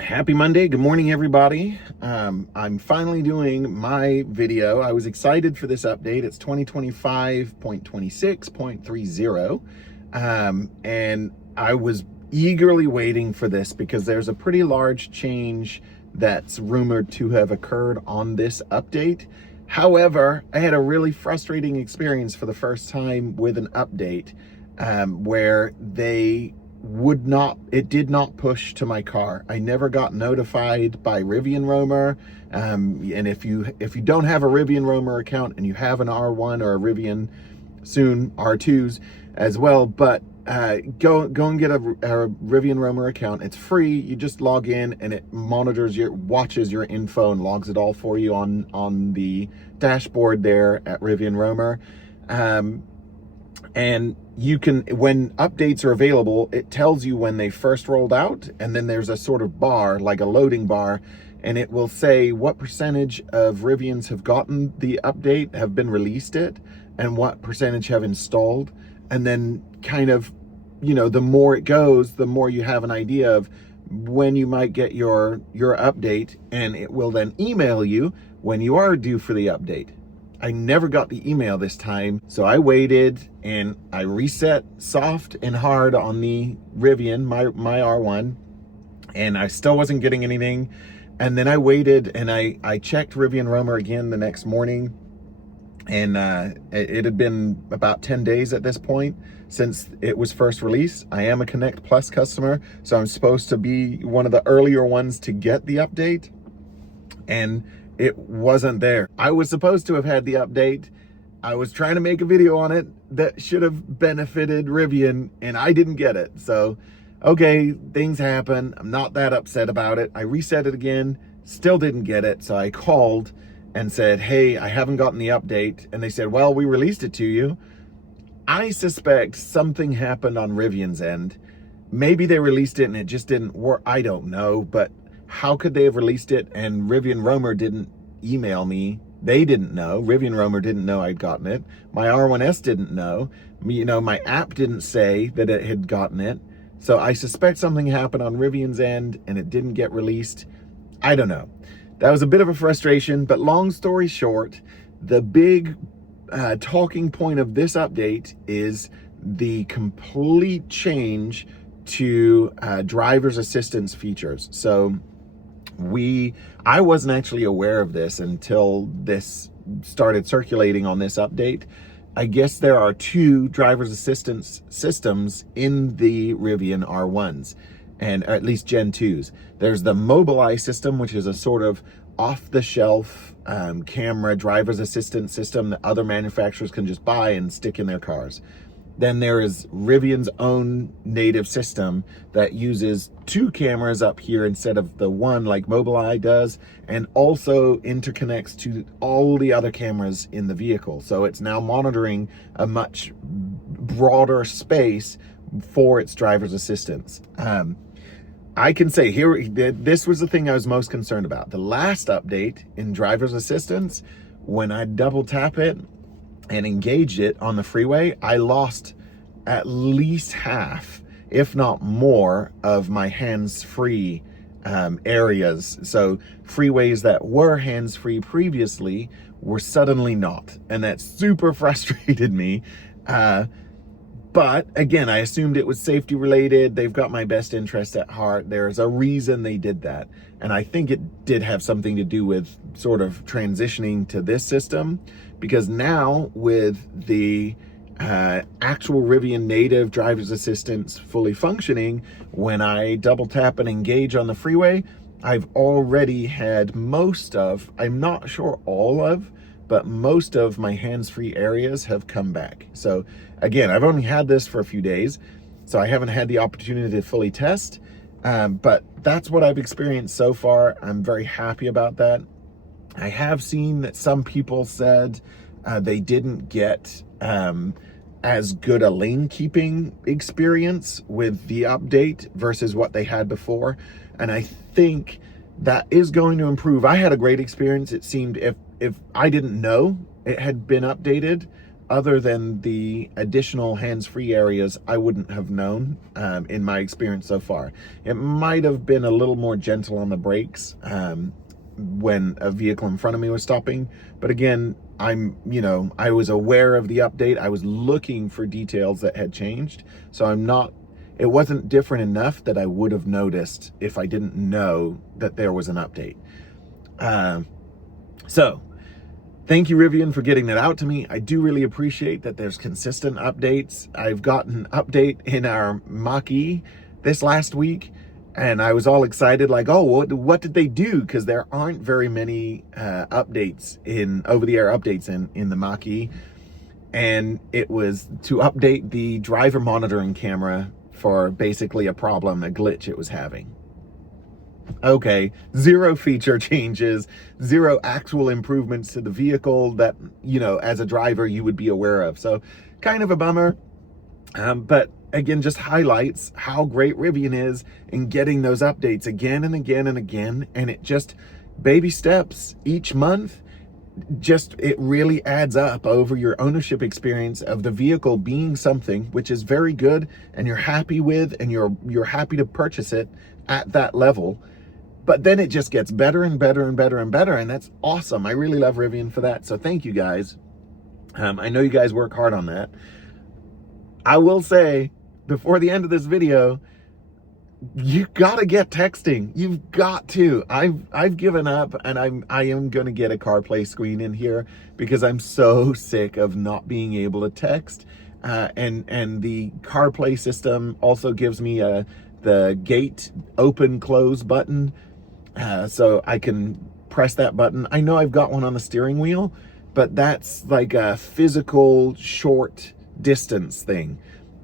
Happy Monday. Good morning, everybody. I'm finally doing my video. I was excited for this update. It's 2025.26.30. And I was eagerly waiting for this because there's a pretty large change that's rumored to have occurred on this update. However, I had a really frustrating experience for the first time with an update where it did not push to my car. I never got notified by Rivian Roamer. And if you don't have a Rivian Roamer account and you have an R1 or a Rivian, soon R2s as well, but go and get a Rivian Roamer account. It's free. You just log in and it watches your info and logs it all for you on the dashboard there at Rivian Roamer. And you can, when updates are available, it tells you when they first rolled out, and then there's a sort of bar, like a loading bar, and it will say what percentage of Rivians have gotten the update, have been released it, and what percentage have installed. And then kind of, the more it goes, the more you have an idea of when you might get your update, and it will then email you when you are due for the update. I never got the email this time, so I waited and I reset soft and hard on the Rivian, my R1, and I still wasn't getting anything. And then I waited and I checked Rivian Roamer again the next morning, and it had been about 10 days at this point since it was first released. I am a Connect Plus customer, so I'm supposed to be one of the earlier ones to get the update, and it wasn't there. I was supposed to have had the update. I was trying to make a video on it that should have benefited Rivian, and I didn't get it. So, okay, things happen. I'm not that upset about it. I reset it again, still didn't get it. So I called and said, hey, I haven't gotten the update. And they said, well, we released it to you. I suspect something happened on Rivian's end. Maybe they released it and it just didn't work. I don't know, but how could they have released it and Rivian Roamer didn't email me? They didn't know. Rivian Roamer didn't know I'd gotten it. My R1S didn't know. My app didn't say that it had gotten it. So I suspect something happened on Rivian's end and it didn't get released. I don't know. That was a bit of a frustration, but long story short, the big talking point of this update is the complete change to driver's assistance features. So I wasn't actually aware of this until this started circulating on this update. I guess there are two driver's assistance systems in the Rivian R1s, and at least Gen 2s. There's the Mobileye system, which is a sort of off-the-shelf camera driver's assistance system that other manufacturers can just buy and stick in their cars. Then there is Rivian's own native system that uses two cameras up here instead of the one like Mobileye does, and also interconnects to all the other cameras in the vehicle. So it's now monitoring a much broader space for its driver's assistance. I can say this was the thing I was most concerned about. The last update in driver's assistance, when I double tap it and engaged it on the freeway, I lost at least half, if not more, of my hands-free areas. So freeways that were hands-free previously were suddenly not, and that super frustrated me. But again, I assumed it was safety related. They've got my best interest at heart. There's a reason they did that. And I think it did have something to do with sort of transitioning to this system, because now with the actual Rivian native driver's assistance fully functioning, when I double tap and engage on the freeway, I've already had I'm not sure all of, but most of my hands-free areas have come back. So again, I've only had this for a few days, so I haven't had the opportunity to fully test, but that's what I've experienced so far. I'm very happy about that. I have seen that some people said they didn't get as good a lane keeping experience with the update versus what they had before. And I think that is going to improve. I had a great experience. It seemed if I didn't know it had been updated, other than the additional hands-free areas, I wouldn't have known in my experience so far. It might have been a little more gentle on the brakes when a vehicle in front of me was stopping. But again, I was aware of the update. I was looking for details that had changed. So it wasn't different enough that I would have noticed if I didn't know that there was an update. So thank you, Rivian, for getting that out to me. I do really appreciate that there's consistent updates. I've got an update in our Mach-E this last week, and I was all excited, like, oh, what did they do? Because there aren't very many updates over-the-air updates in the Mach-E. And it was to update the driver monitoring camera for basically a problem, a glitch it was having. Okay, 0 feature changes, 0 actual improvements to the vehicle that, as a driver, you would be aware of. So kind of a bummer. But again, just highlights how great Rivian is in getting those updates again and again and again. And it just, baby steps each month, it really adds up over your ownership experience of the vehicle being something which is very good and you're happy with, and you're happy to purchase it at that level. But then it just gets better and better and better and better. And that's awesome. I really love Rivian for that. So thank you guys. I know you guys work hard on that. I will say, before the end of this video, you gotta get texting. You've got to. I've given up, and I am gonna get a CarPlay screen in here because I'm so sick of not being able to text. And the CarPlay system also gives me the gate open close button, so I can press that button. I know I've got one on the steering wheel, but that's like a physical short distance thing.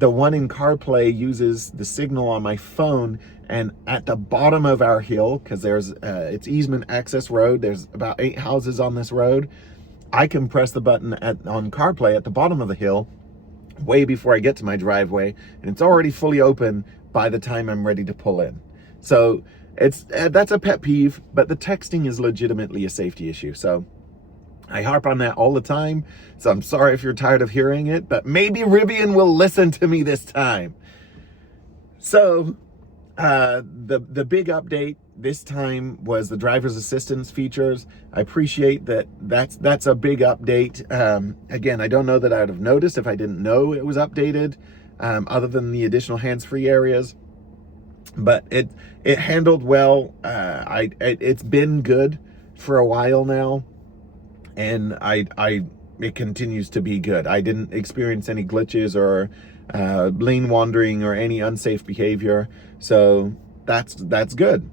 The one in CarPlay uses the signal on my phone, and at the bottom of our hill, because it's easement access road, there's about 8 houses on this road, I can press the button on CarPlay at the bottom of the hill way before I get to my driveway, and it's already fully open by the time I'm ready to pull in. So that's a pet peeve, but the texting is legitimately a safety issue. So I harp on that all the time, so I'm sorry if you're tired of hearing it, but maybe Rivian will listen to me this time. So the big update this time was the driver's assistance features. I appreciate that's a big update. Again, I don't know that I would have noticed if I didn't know it was updated, other than the additional hands-free areas. But it handled well. It's been good for a while now. And it continues to be good. I didn't experience any glitches or lane wandering or any unsafe behavior. So that's good.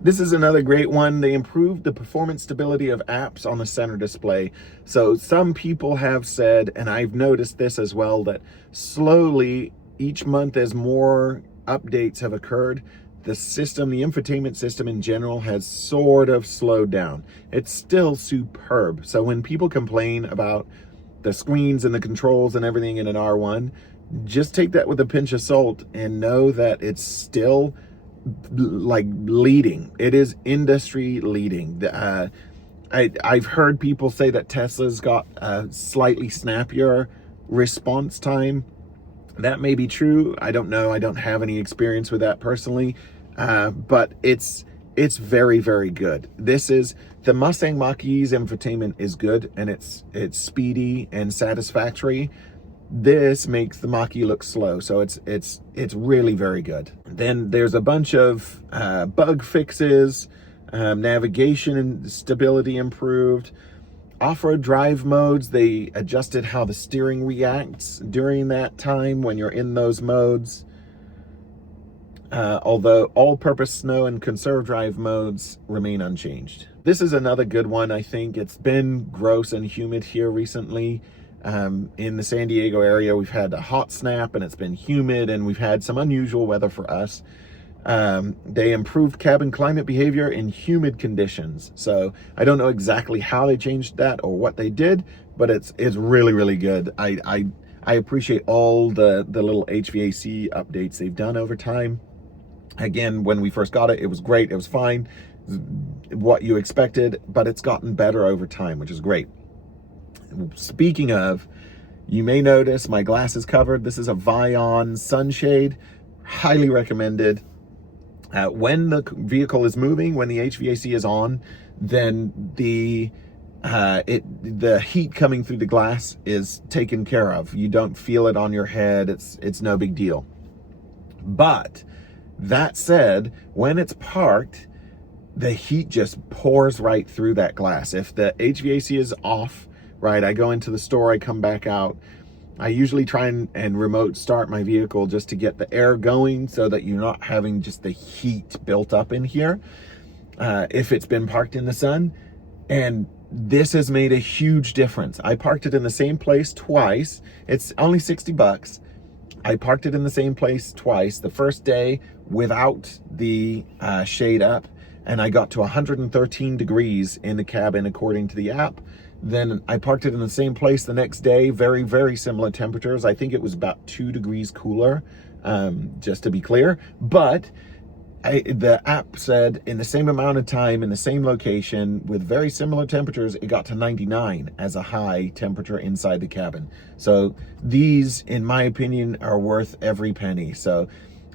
This is another great one. They improved the performance stability of apps on the center display. So some people have said, and I've noticed this as well, that slowly each month as more updates have occurred, the infotainment system in general has sort of slowed down. It's still superb. So when people complain about the screens and the controls and everything in an R1, just take that with a pinch of salt and know that it's still like leading. It is industry leading. I've heard people say that Tesla's got a slightly snappier response time. That may be true. I don't know. I don't have any experience with that personally, but it's very, very good. The Mustang Mach-E's infotainment is good, and it's speedy and satisfactory. This makes the Mach-E look slow, so it's really very good. Then there's a bunch of bug fixes, navigation and stability improved. Off-road drive modes, they adjusted how the steering reacts during that time when you're in those modes. Although all-purpose snow and conserve drive modes remain unchanged. This is another good one, I think. It's been gross and humid here recently. In the San Diego area, we've had a hot snap and it's been humid, and we've had some unusual weather for us. They improved cabin climate behavior in humid conditions. So I don't know exactly how they changed that or what they did, but it's really, really good. I appreciate all the little HVAC updates they've done over time. Again, when we first got it, it was great. It was fine, what you expected, but it's gotten better over time, which is great. Speaking of, You may notice my glass is covered. This is a Vion sunshade, highly recommended. When the vehicle is moving, when the HVAC is on, then the heat coming through the glass is taken care of. You don't feel it on your head. It's no big deal. But that said, when it's parked, the heat just pours right through that glass. If the HVAC is off, right, I go into the store, I come back out. I usually try and remote start my vehicle just to get the air going so that you're not having just the heat built up in here if it's been parked in the sun. And this has made a huge difference. I parked it in the same place twice. It's only $60. I parked it in the same place twice. The first day without the shade up, and I got to 113 degrees in the cabin according to the app. Then I parked it in the same place the next day, very, very similar temperatures. I think it was about 2 degrees cooler, just to be clear. But the app said in the same amount of time, in the same location, with very similar temperatures, it got to 99 as a high temperature inside the cabin. So these, in my opinion, are worth every penny. So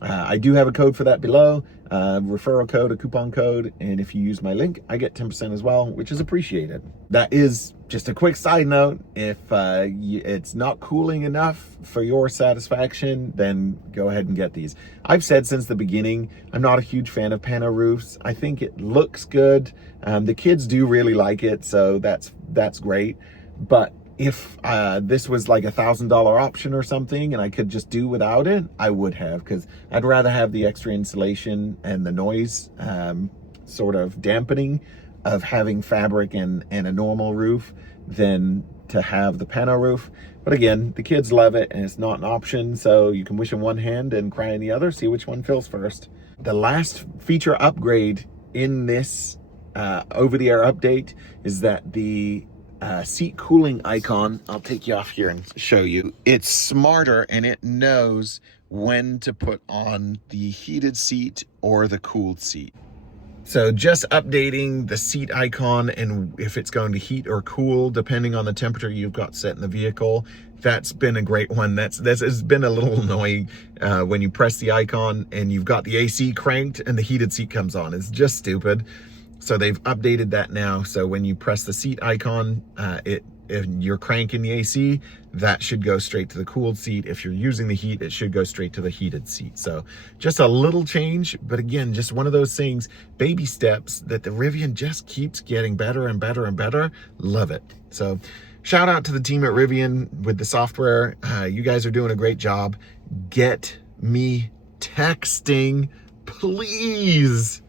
I do have a code for that below, referral code, a coupon code, and if you use my link, I get 10% as well, which is appreciated. That is just a quick side note. If it's not cooling enough for your satisfaction, then go ahead and get these. I've said since the beginning, I'm not a huge fan of pano roofs. I think it looks good. The kids do really like it, so that's great. But if this was like $1,000 option or something and I could just do without it, I would have, because I'd rather have the extra insulation and the noise sort of dampening of having fabric and a normal roof than to have the pano roof. But again, the kids love it and it's not an option, so you can wish in one hand and cry in the other, see which one fills first. The last feature upgrade in this over-the-air update is that the seat cooling icon, I'll take you off here and show you. It's smarter and it knows when to put on the heated seat or the cooled seat. So just updating the seat icon and if it's going to heat or cool, depending on the temperature you've got set in the vehicle. That's been a great one. This has been a little annoying when you press the icon and you've got the AC cranked and the heated seat comes on. It's just stupid. So they've updated that now. So when you press the seat icon, if you're cranking the AC, that should go straight to the cooled seat. If you're using the heat, it should go straight to the heated seat. So just a little change, but again, just one of those things, baby steps that the Rivian just keeps getting better and better and better. Love it. So shout out to the team at Rivian with the software. You guys are doing a great job. Get me texting, please.